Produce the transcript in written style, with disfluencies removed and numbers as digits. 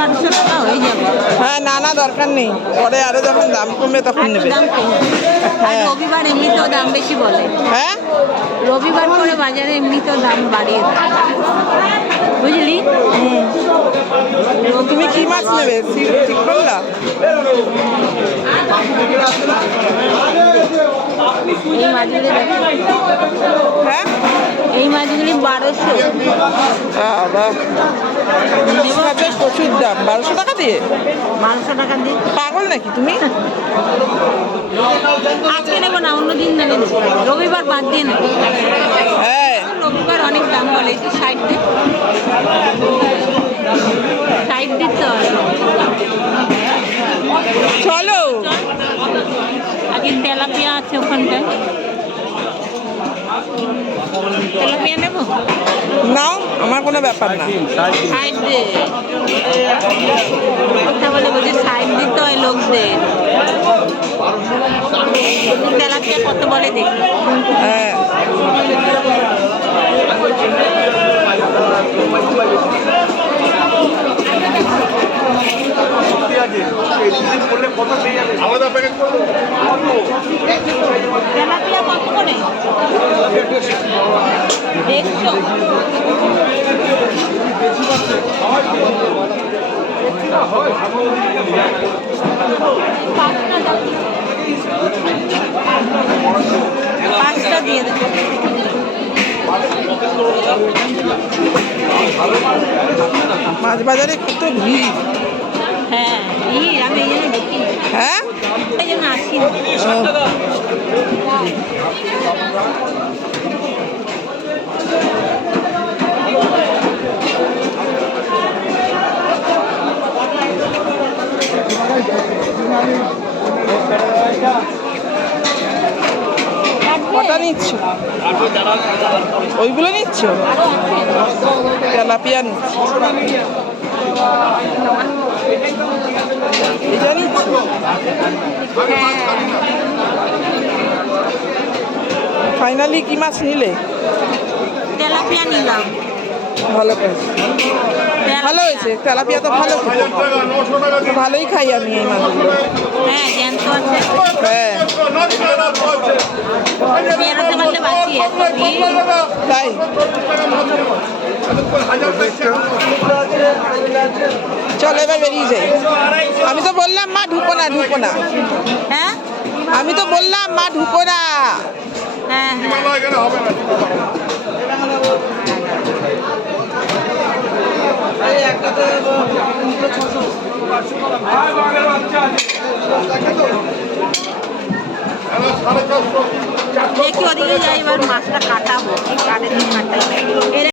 1200 টাকা হয়ে যাবে। হ্যাঁ, না না দরকার নেই, পরে আরো যখন দাম কমবে তখন একটু নেবে। দাম কমবে। আর হ্যাঁ। রবিবার এমনিতেও দাম বেশি বলে। হ্যাঁ, রবিবার করে বাজারে এমনিতেও দাম বাড়িয়ে দেয়, বুঝলি? তো তুমি কি মাছ নেবে ঠিক করলা? এই মাছগুলি দেখো, হ্যাঁ, এই মাছগুলি 1200। বাবা, ইলিশ মাছের প্রচুর দাম, 1200 টাকা দিয়ে? 1200 টাকা দিয়ে। পাগল নাকি তুমি? আজকে নেবো না, অন্যদিন নেবো, রবিবার বাদ দিয়ে নেবো। হ্যাঁ, রবিবার অনেক দাম বলে, একটু সাইড দিতে হবে। চলো। আগে তেলাপিয়া আছে ওখানটায়, তেলাপিয়া নেবো। নাও, আমার কোনো ব্যাপার না। সাইড দে, কথা বলে বলছে সাইড দিতে হয় লোকদের। তেলাপিয়া কত বলে দেখি। হ্যাঁ, তেলাপিয়া কত করে? 5টা দিয়ে দেবো। মাছ বাজারে কত ভিড়। হ্যাঁ, আমি এই জন্য দেখি, হ্যাঁ, এই জন্য আসি না। কটা নিচ্ছ? ওইগুলো নিচ্ছ? তেলাপিয়া নিচ্ছ? এটা নিচ্ছ? ফাইনালি কি মাছ নিলে? তেলাপিয়া নিলাম। ভালো করেছে, ভালো হয়েছে, তেলাপিয়া তো ভালো খেতে। ভালোই খাই আমি এই মাছগুলো। হ্যাঁ, জ্যান্ত আছে। হ্যাঁ, বেরোতে পারলে বাঁচি, এত ভিড়। তাই চলো এবার বেরিয়ে যাই। আমি তো বললাম মা ঢুকো না, ঢুকো না। হ্যাঁ আমি তো বললাম মা ঢুকো না। হ্যাঁ হ্যাঁ। দেখি ওদিকে যাই, এবার মাছটা কাটাবো, কাটে দিয়ে কাটাই। এর